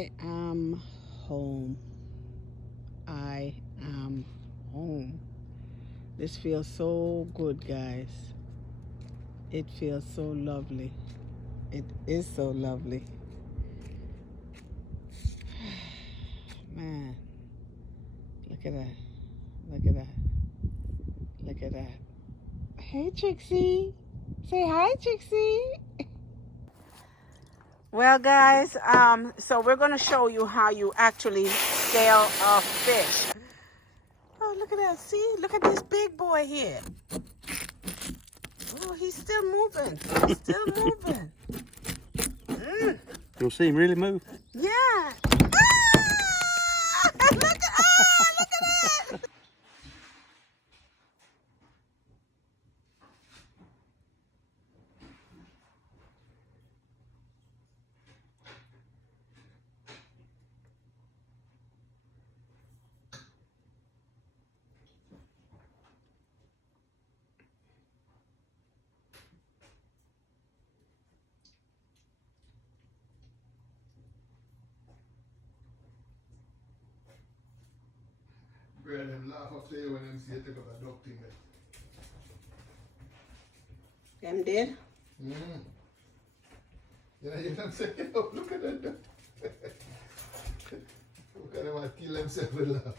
I am home. I am home. This feels so good, guys. It feels so lovely. It is so lovely. Man, look at that. Look at that. Look at that. Hey, Trixie. Say hi, Trixie. Well, guys, so we're going to show you how you actually scale a fish. Oh, look at that. See? Look at this big boy here. Oh, he's still moving. He's still moving. You'll see him really move. Yeah. Ah! Look at it. Brother, them laugh after you when them see you take up a duck thing there. Them did? Mm-hmm. You know, you know what I'm saying? Oh, look at that duck. Look at them and kill themselves with laugh.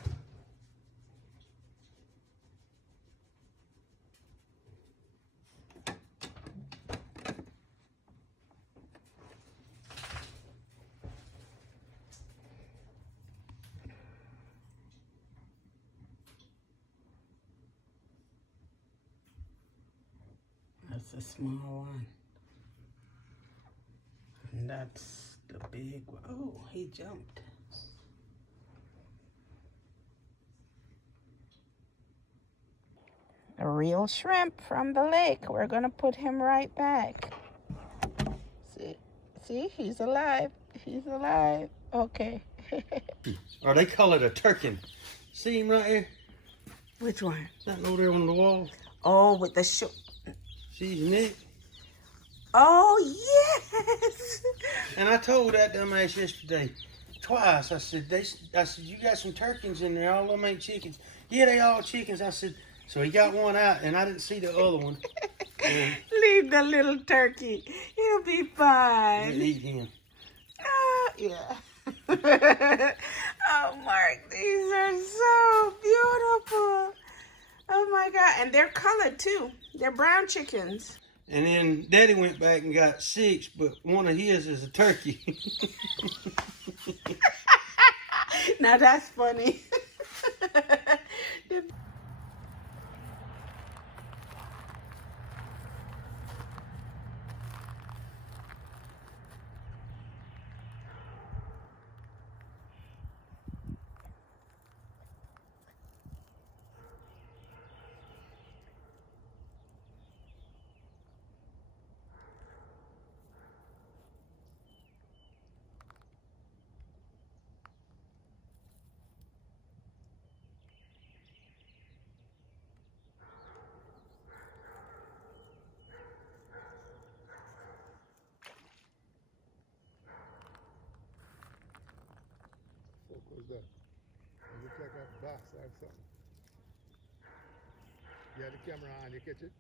That's a small one. And that's the big one. Oh, he jumped. A real shrimp from the lake. We're going to put him right back. See, he's alive. He's alive. Okay. Or they call it a turkin. See him right here? Which one? That over there on the wall. Oh, with the See his neck? Oh, yes. And I told that dumbass yesterday twice. I said, you got some turkeys in there. All of them ain't chickens. Yeah, they all chickens. I said, so he got one out, and I didn't see the other one. Leave the little turkey. He'll be fine. Eat him. Yeah. Oh, Mark, these are so beautiful. Oh, my God. And they're colored, too. They're brown chickens. And then Daddy went back and got 6, but one of his is a turkey. Now, that's funny. What was that? It looked like a bass or something. You had the camera on, you catch it?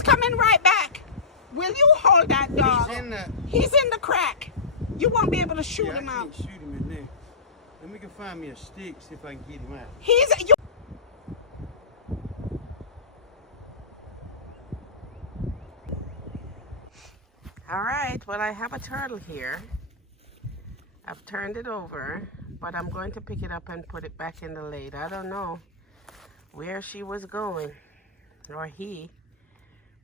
He's coming right back. Will you hold that dog? He's in the crack. You won't be able to shoot him I out. can't shoot him in there. Let me go find me a stick, see if I can get him out. You. All right, well, I have a turtle here. I've turned it over, but I'm going to pick it up and put it back in the lake. I don't know where she was going, or he,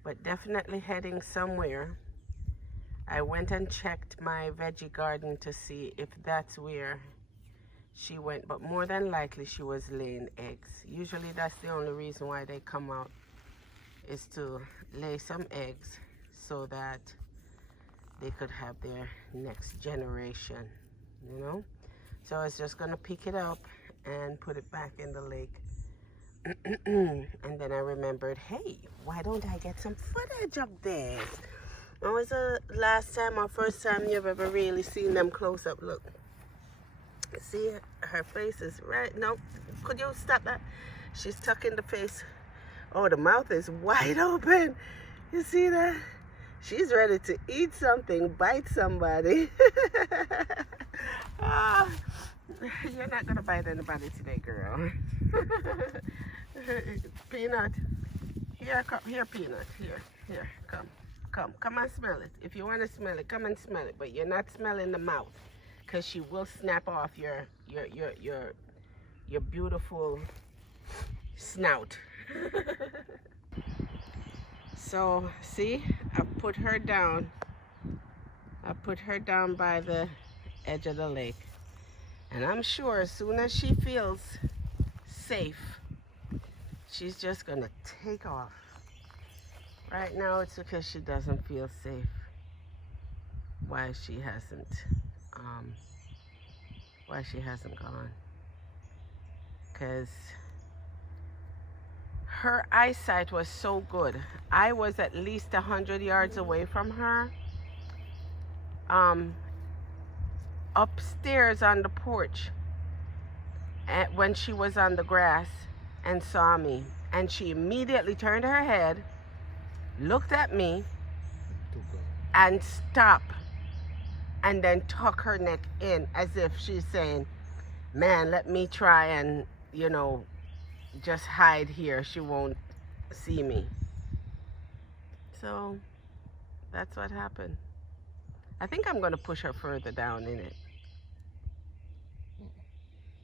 but definitely heading somewhere. I went and checked my veggie garden to see if that's where she went, but more than likely she was laying eggs. Usually that's the only reason why they come out, is to lay some eggs so that they could have their next generation, you know? So I was just gonna pick it up and put it back in the lake. And then I remembered, hey, why don't I get some footage of this? When was the last time or first time you've ever really seen them close up? Look, see, her face is right. No, could you stop that? She's tucking the face. Oh, the mouth is wide open. You see that? She's ready to eat something, bite somebody. You're not gonna bite anybody today, girl. Peanut, here, come, here, Peanut, here, come and smell it. If you want to smell it, come and smell it. But you're not smelling the mouth, cause she will snap off your beautiful snout. So see, I put her down. I put her down by the edge of the lake, and I'm sure as soon as she feels safe, she's just gonna take off. Right now it's because she doesn't feel safe. Why she hasn't gone. Because her eyesight was so good. I was at least 100 yards away from her. Upstairs on the porch when she was on the grass and saw me, and she immediately turned her head, looked at me, and stopped, and then tuck her neck in as if she's saying, man, let me try and, you know, just hide here. She won't see me. So that's what happened. I think I'm going to push her further down in it,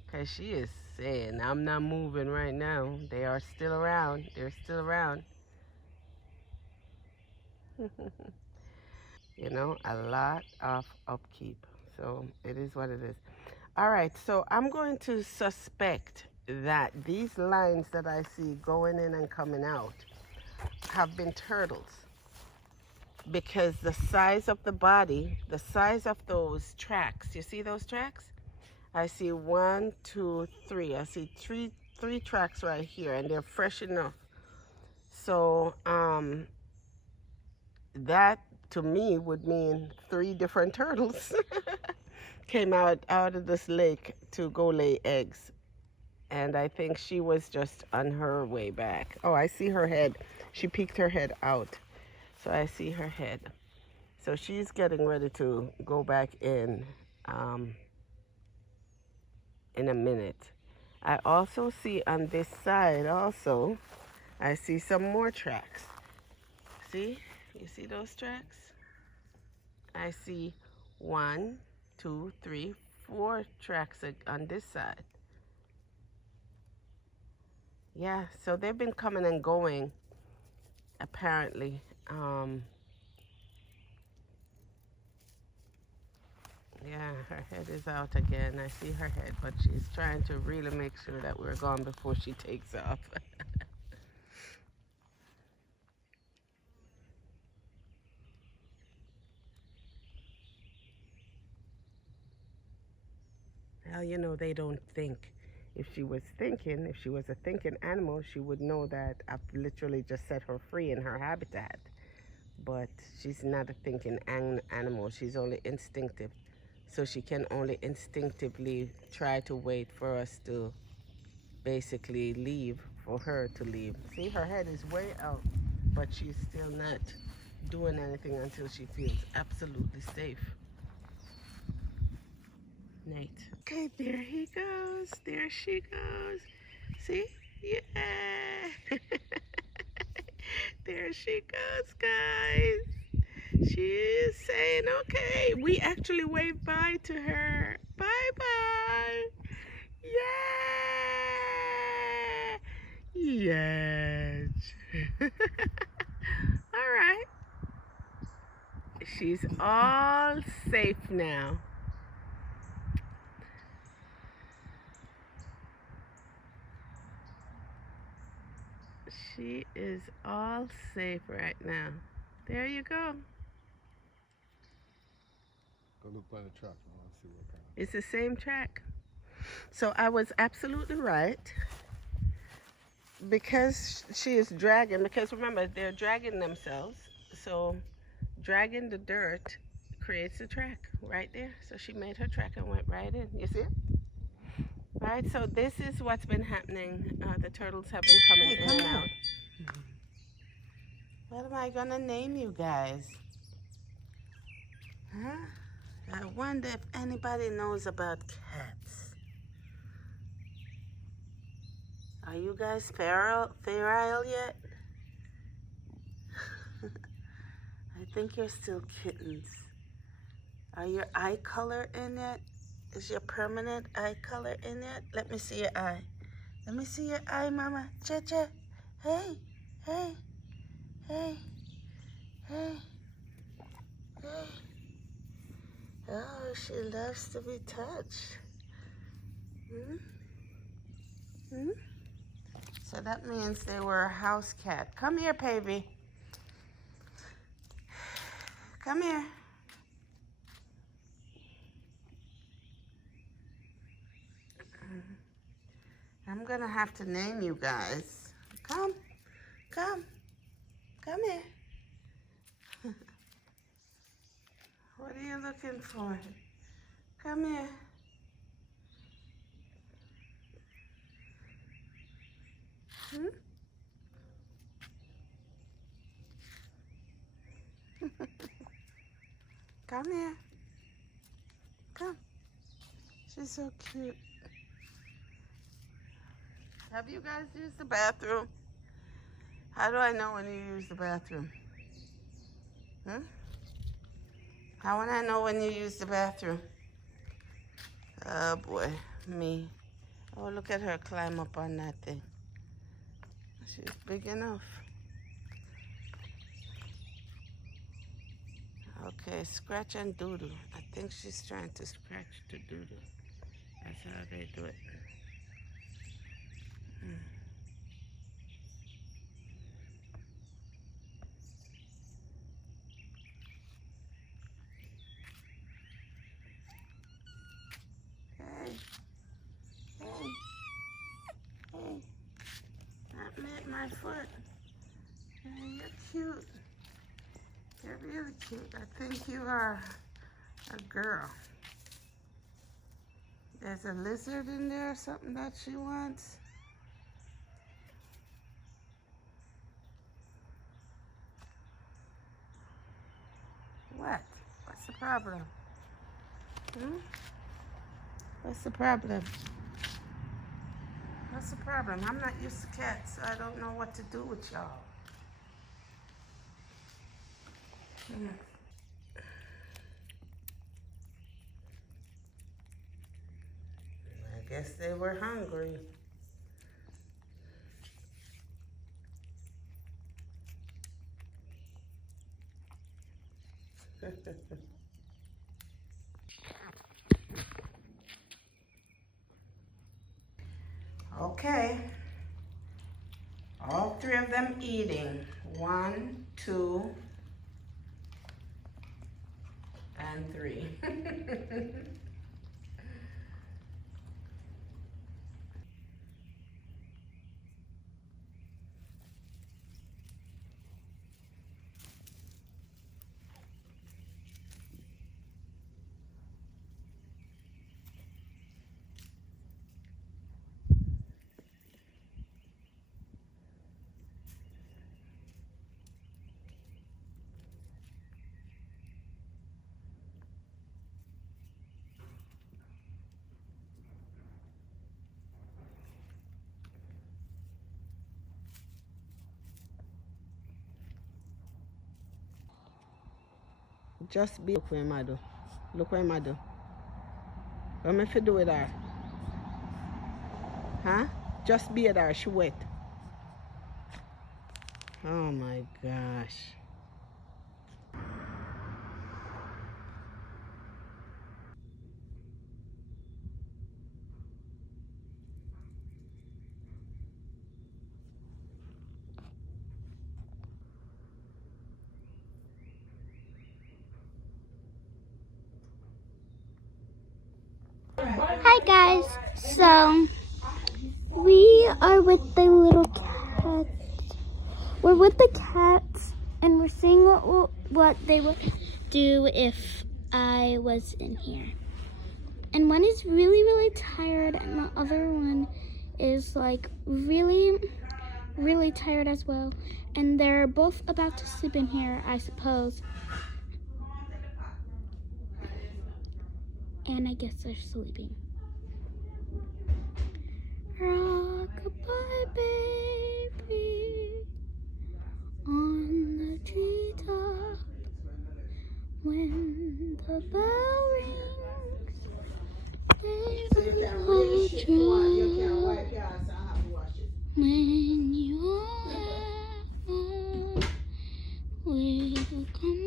because she is saying, I'm not moving right now. They are still around. They're still around. You know, a lot of upkeep. So it is what it is. All right, so I'm going to suspect that these lines that I see going in and coming out have been turtles, because the size of the body, the size of those tracks, you see those tracks? I see 1, 2, 3. I see three tracks right here, and they're fresh enough. So that to me would mean 3 different turtles came out of this lake to go lay eggs. And I think she was just on her way back. Oh, I see her head. She peeked her head out. So I see her head. So she's getting ready to go back in a minute. I also see on this side also, I see some more tracks. See? You see those tracks? I see 1, 2, 3, 4 tracks on this side. Yeah, so they've been coming and going, apparently. Yeah, her head is out again. I see her head, but she's trying to really make sure that we're gone before she takes off. Well, you know, they don't think. If she was thinking, if she was a thinking animal, she would know that I've literally just set her free in her habitat. But she's not a thinking animal. She's only instinctive. So she can only instinctively try to wait for us to basically leave, for her to leave. See, her head is way out. but she's still not doing anything until she feels absolutely safe. Nate. Okay, there he goes. There she goes. See? Yeah. There she goes, guys. She is saying okay. We actually waved bye to her. Bye-bye. Yeah. Yes. All right. She's all safe now. She is all safe right now. There you go. Go look by the truck. I want to see what kind. It's the same track. So I was absolutely right. Because she is dragging, because remember, they're dragging themselves. So dragging the dirt creates a track right there. So she made her track and went right in. You see it? Right, so this is what's been happening. The turtles have been coming in and out. What am I gonna name you guys? Huh? I wonder if anybody knows about cats. Are you guys feral yet? I think you're still kittens. Are your eye color in it? Is your permanent eye color in it? Let me see your eye. Let me see your eye, Mama. Cha-cha. Hey, hey, hey, hey, hey. Oh, she loves to be touched. Hmm? Hmm? So that means they were a house cat. Come here, Pavy. Come here. I'm gonna have to name you guys. Come, come, come here. What are you looking for? Come here. Hmm? Come here. Come. She's so cute. Have you guys used the bathroom? How do I know when you use the bathroom? Hmm? How would I know when you use the bathroom? Oh boy, me. Oh, look at her climb up on that thing. She's big enough. Okay, scratch and doodle. I think she's trying to scratch to doodle. That's how they do it. Hey, hey, hey. That met my foot. Hey, you're cute. You're really cute. I think you are a girl. There's a lizard in there or something that she wants. What? What's the problem? Hmm? What's the problem? What's the problem? I'm not used to cats, so I don't know what to do with y'all. I guess they were hungry. Okay. All three of them eating. 1, 2, and 3. Just be. Look where I do. Look where I do. What am I do with her? Huh? Just be there. She wet. Oh my gosh. Hi guys, so we are with the little cats. We're with the cats and we're seeing what they would do if I was in here. And one is really, really tired and the other one is like really, really tired as well. And they're both about to sleep in here, I suppose. And I guess they're sleeping. Rock-a-bye, baby, on the treetop. When the bell rings, baby, hold your when you are home, we'll come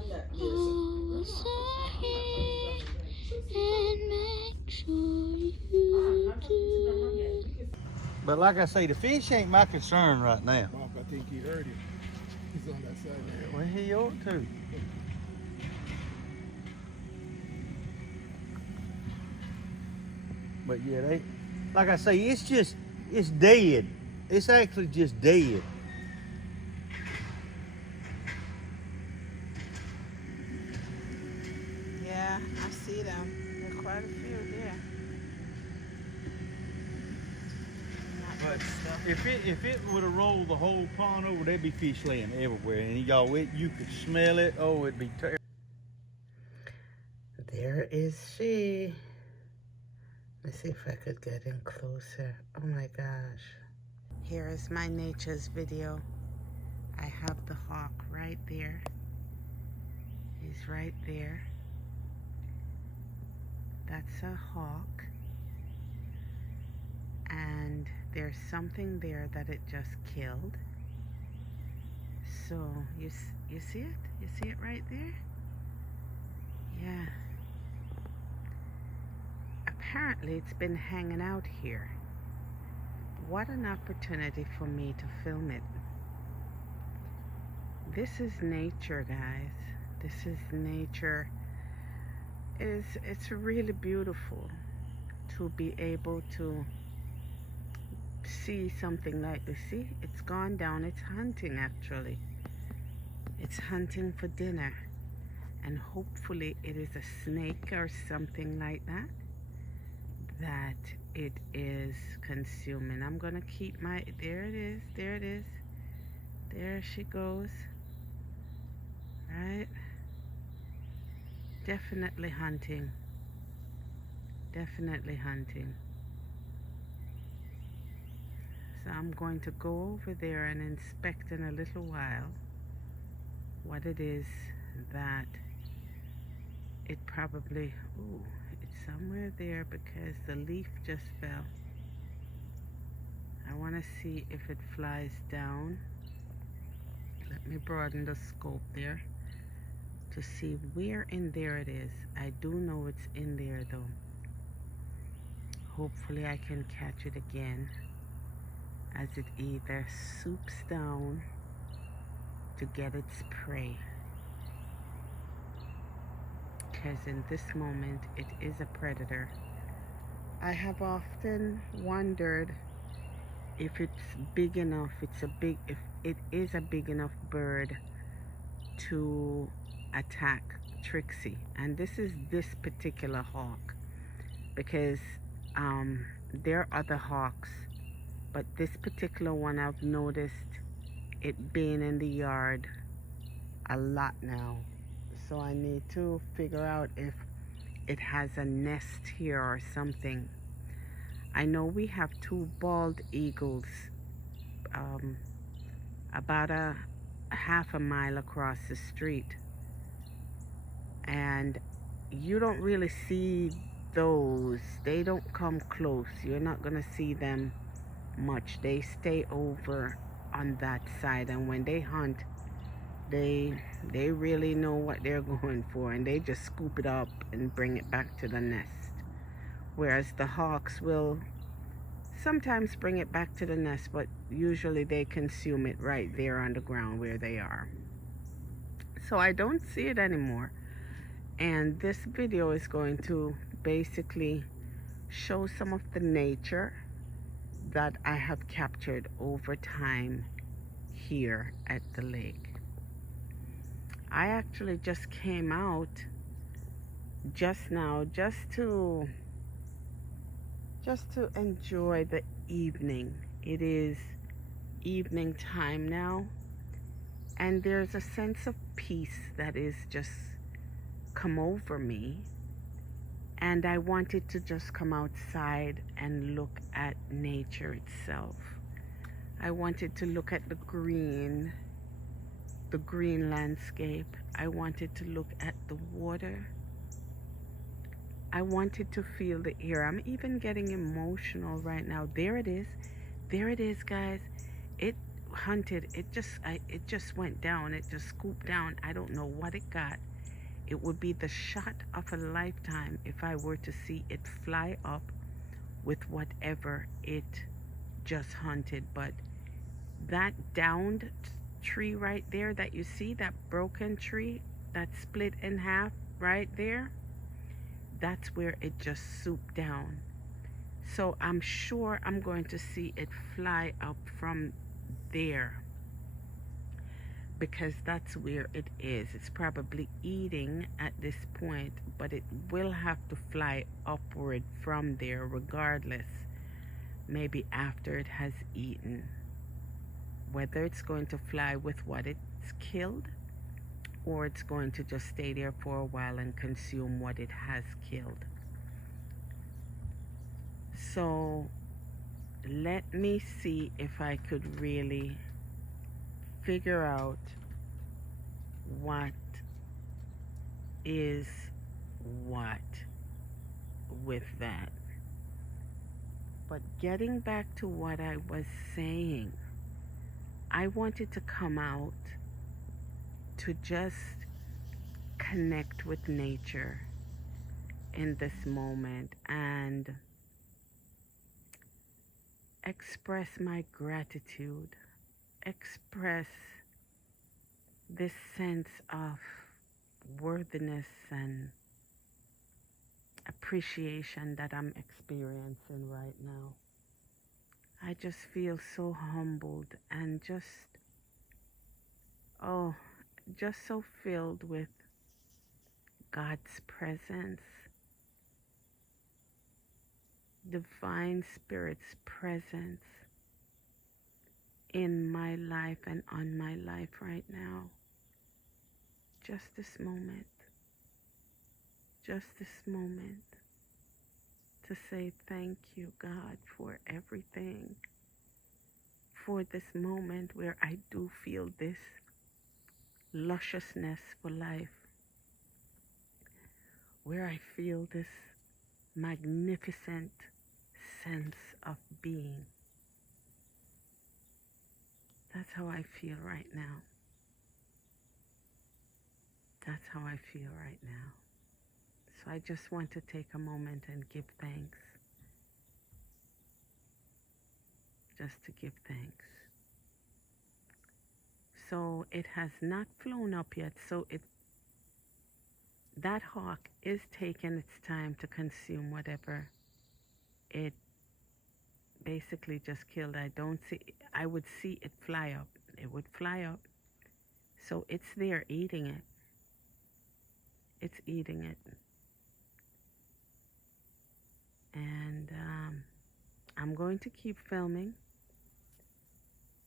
back. Oh, so here and make sure you do. But like I say, the fish ain't my concern right now. Bob, I think he heard him. He's on that side there. Well, he ought to. But yeah, they, like I say, it's dead. It's actually just dead. Yeah, I see them. There are quite a few there. Not But good stuff. if it would have rolled the whole pond over, there'd be fish laying everywhere, and y'all, you could smell it. Oh, it'd be terrible. There is she. Let's see if I could get in closer. Oh my gosh. Here is my nature's video. I have the hawk right there. He's right there. That's a hawk. And there's something there that it just killed. So you see it? You see it right there? Yeah. Apparently it's been hanging out here. What an opportunity for me to film it. This is nature, guys. This is nature. It's really beautiful to be able to see something like this. See, it's gone down. It's hunting, actually. It's hunting for dinner. And hopefully it is a snake or something like that it is consuming. I'm gonna keep my, there it is, there it is. There she goes. Right? Definitely hunting. Definitely hunting. So I'm going to go over there and inspect in a little while what it is that it probably, ooh, it's somewhere there because the leaf just fell. I want to see if it flies down. Let me broaden the scope there to see where in there it is. I do know it's in there though. Hopefully I can catch it again as it either swoops down to get its prey. Because in this moment it is a predator. I have often wondered if it's big enough, if it is a big enough bird to attack Trixie. And this is this particular hawk, because there are other hawks, but this particular one I've noticed it being in the yard a lot now. So I need to figure out if it has a nest here or something. I know we have two bald eagles about half a mile across the street. And you don't really see those. They don't come close. You're not going to see them much. They stay over on that side, and when they hunt, they really know what they're going for, and they just scoop it up and bring it back to the nest. Whereas the hawks will sometimes bring it back to the nest, but usually they consume it right there on the ground where they are. So I don't see it anymore. And this video is going to basically show some of the nature that I have captured over time here at the lake. I actually just came out just now just to enjoy the evening. It is evening time now, and there's a sense of peace that is just come over me, and I wanted to just come outside and look at nature itself. I wanted to look at the green landscape. I wanted to look at the water. I wanted to feel the air. I'm even getting emotional right now. There it is, guys. It hunted. It just went down. It just scooped down. I don't know what it got. It would be the shot of a lifetime if I were to see it fly up with whatever it just hunted. But that downed tree right there that you see, that broken tree that split in half right there, that's where it just swooped down. So I'm sure I'm going to see it fly up from there, because that's where it is. It's probably eating at this point, but it will have to fly upward from there regardless, maybe after it has eaten. Whether it's going to fly with what it's killed, or it's going to just stay there for a while and consume what it has killed. So let me see if I could really figure out what is what with that. But getting back to what I was saying, I wanted to come out to just connect with nature in this moment and express my gratitude, express this sense of worthiness and appreciation that I'm experiencing right now. I just feel so humbled and just so filled with God's presence, Divine Spirit's presence in my life and on my life right now. Just this moment to say thank you, God, for everything, for this moment where I do feel this lusciousness for life, where I feel this magnificent sense of being. That's how I feel right now. That's how I feel right now. So I just want to take a moment and give thanks. Just to give thanks. So it has not flown up yet, so that hawk is taking its time to consume whatever it basically just killed. I would see it fly up. It would fly up. So it's there eating it. It's eating it. And I'm going to keep filming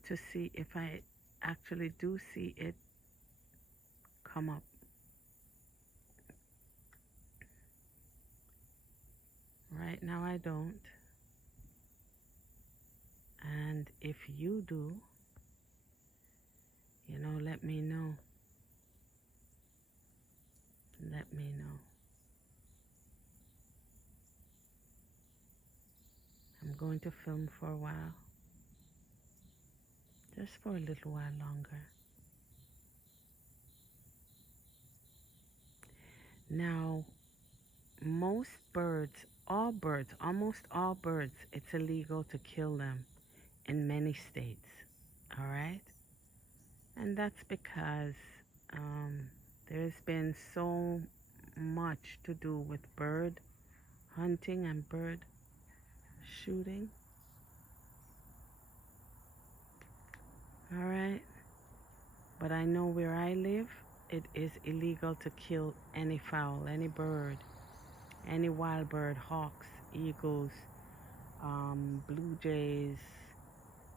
to see if I actually do see it come up. Right now I don't. And if you do, You know, let me know. Let me know. I'm going to film for a while. Just for a little while longer. Now, most birds, almost all birds, it's illegal to kill them in many states. All right? And that's because there's been so much to do with bird hunting and bird shooting. All right? But I know where I live, it is illegal to kill any fowl, any bird, any wild bird, hawks, eagles, blue jays,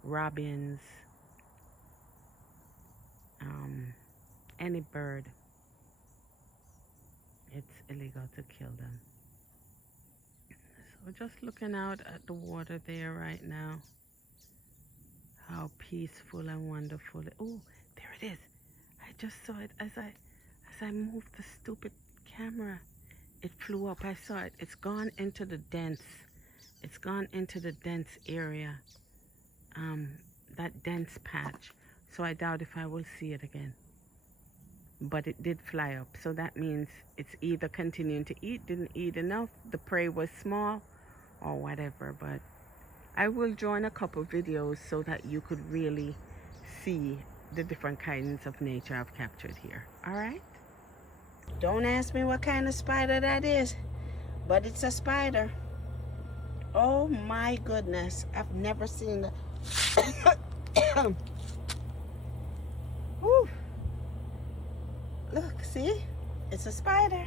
robins, any bird. It's illegal to kill them. So just looking out at the water there right now. How peaceful and wonderful. Oh, there it is. I just saw it as I moved the stupid camera. It flew up. I saw it. It's gone into the dense. It's gone into the dense area. That dense patch. So I doubt if I will see it again. But it did fly up. So that means it's either continuing to eat, didn't eat enough, the prey was small, or whatever. But I will join a couple videos so that you could really see the different kinds of nature I've captured here. All right? Don't ask me what kind of spider that is, but it's a spider. Oh my goodness. I've never seen that. Whew. Look, see? It's a spider.